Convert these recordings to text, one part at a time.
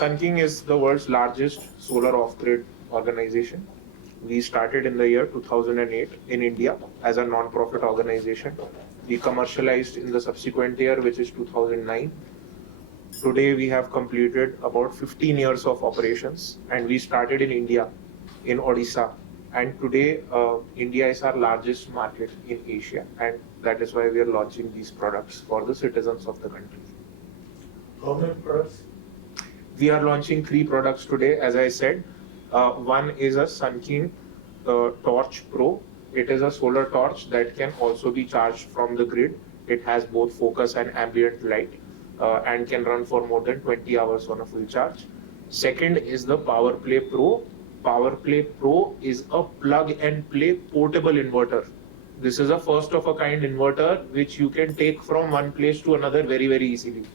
Sun King is the world's largest solar off-grid organization. We started in the year 2008 in India as a non-profit organization. We commercialized in the subsequent year, which is 2009. Today we have completed about 15 years of operations, and we started in India, in Odisha. And today India is our largest market in Asia, and that is why we are launching these products for the citizens of the country. How many products? We are launching 3 products today, as I said. One is a Sun King Torch Pro. It is a solar torch that can also be charged from the grid. It has both focus and ambient light and can run for more than 20 hours on a full charge. Second is the Power Play Pro. Power Play Pro is a plug and play portable inverter. This is a first of a kind inverter which you can take from one place to another very, very easily.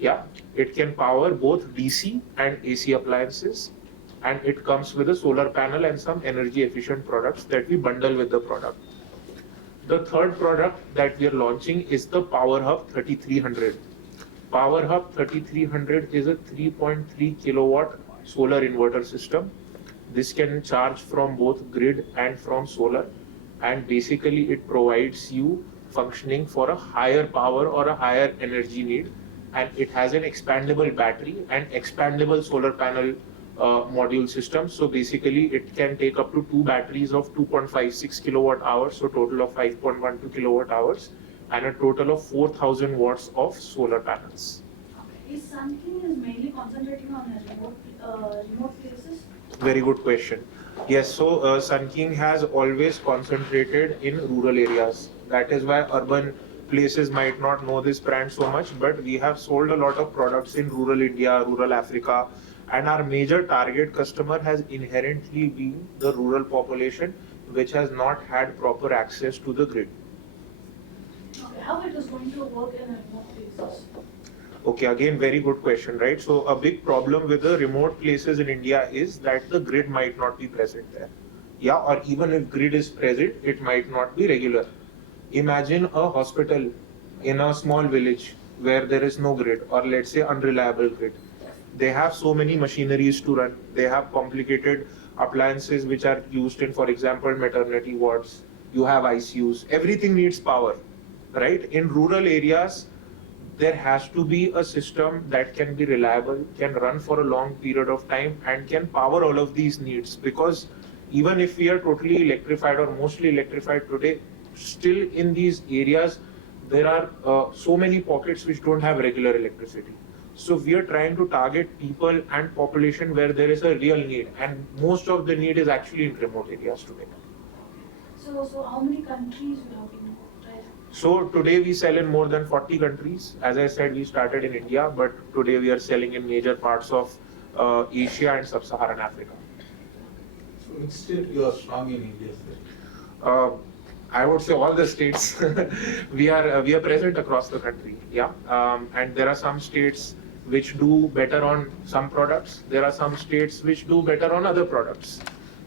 Yeah, it can power both DC and AC appliances, and it comes with a solar panel and some energy efficient products that we bundle with the product. The third product that we are launching is the PowerHub 3300. PowerHub 3300 is a 3.3 kilowatt solar inverter system. This can charge from both grid and from solar, and basically it provides you functioning for a higher power or a higher energy need, and it has an expandable battery and expandable solar panel module system. So basically it can take up to 2 batteries of 2.56 kilowatt hours, so total of 5.12 kilowatt hours, and a total of 4,000 watts of solar panels. Okay. Is Sun King is mainly concentrating on remote places? Very good question. Yes, so Sun King has always concentrated in rural areas. That is why urban places might not know this brand so much, but we have sold a lot of products in rural India, rural Africa, and our major target customer has inherently been the rural population, which has not had proper access to the grid. Okay. How it is going to work in remote places? Okay, again, very good question, right? So a big problem with the remote places in India is that the grid might not be present there. Yeah, or even if grid is present, it might not be regular. Imagine a hospital in a small village where there is no grid, or let's say unreliable grid. They have so many machineries to run. They have complicated appliances which are used in, for example, maternity wards. You have ICUs. Everything needs power, right? In rural areas, there has to be a system that can be reliable, can run for a long period of time, and can power all of these needs. Because even if we are totally electrified or mostly electrified today, still in these areas, there are so many pockets which don't have regular electricity. So we are trying to target people and population where there is a real need, and most of the need is actually in remote areas today. So how many countries you have been tried? So today we sell in more than 40 countries. As I said, we started in India, but today we are selling in major parts of Asia and Sub-Saharan Africa. So which state you are strong in India, sir? I would say all the states. we are present across the country. Yeah, and there are some states which do better on some products. There are some states which do better on other products.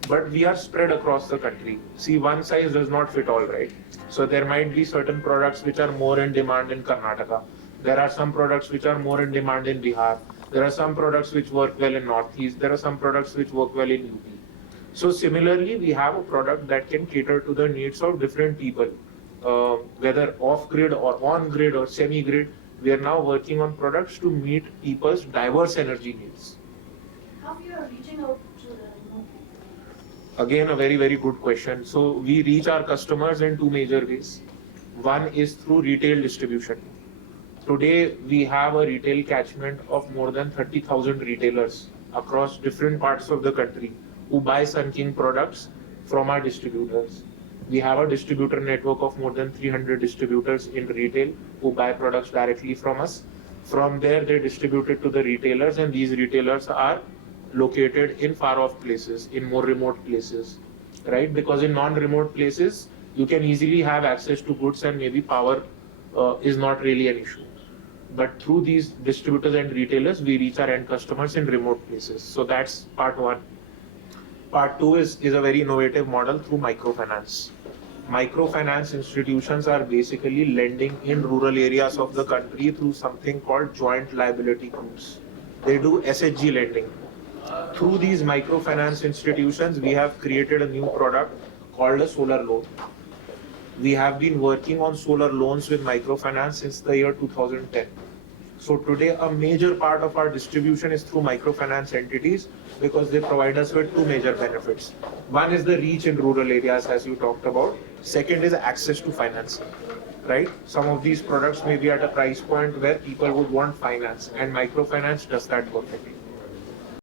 But we are spread across the country. See, one size does not fit all, right? So there might be certain products which are more in demand in Karnataka. There are some products which are more in demand in Bihar. There are some products which work well in Northeast. There are some products which work well in UP. So similarly, we have a product that can cater to the needs of different people, whether off-grid or on-grid or semi-grid. We are now working on products to meet people's diverse energy needs. How you are reaching out to the remote people? Again, a very, very good question. So we reach our customers in 2 major ways. One is through retail distribution. Today, we have a retail catchment of more than 30,000 retailers across different parts of the country who buy Sun King products from our distributors. We have a distributor network of more than 300 distributors in retail who buy products directly from us. From there, they distribute it to the retailers, and these retailers are located in far-off places, in more remote places, right? Because in non-remote places, you can easily have access to goods and maybe power is not really an issue. But through these distributors and retailers, we reach our end customers in remote places. So that's part one. Part two is a very innovative model through microfinance. Microfinance institutions are basically lending in rural areas of the country through something called joint liability groups. they do SHG lending. Through these microfinance institutions, we have created a new product called a solar loan. We have been working on solar loans with microfinance since the year 2010. So today, a major part of our distribution is through microfinance entities because they provide us with two major benefits. One is the reach in rural areas, as you talked about. Second is access to financing, right? Some of these products may be at a price point where people would want finance, and microfinance does that perfectly.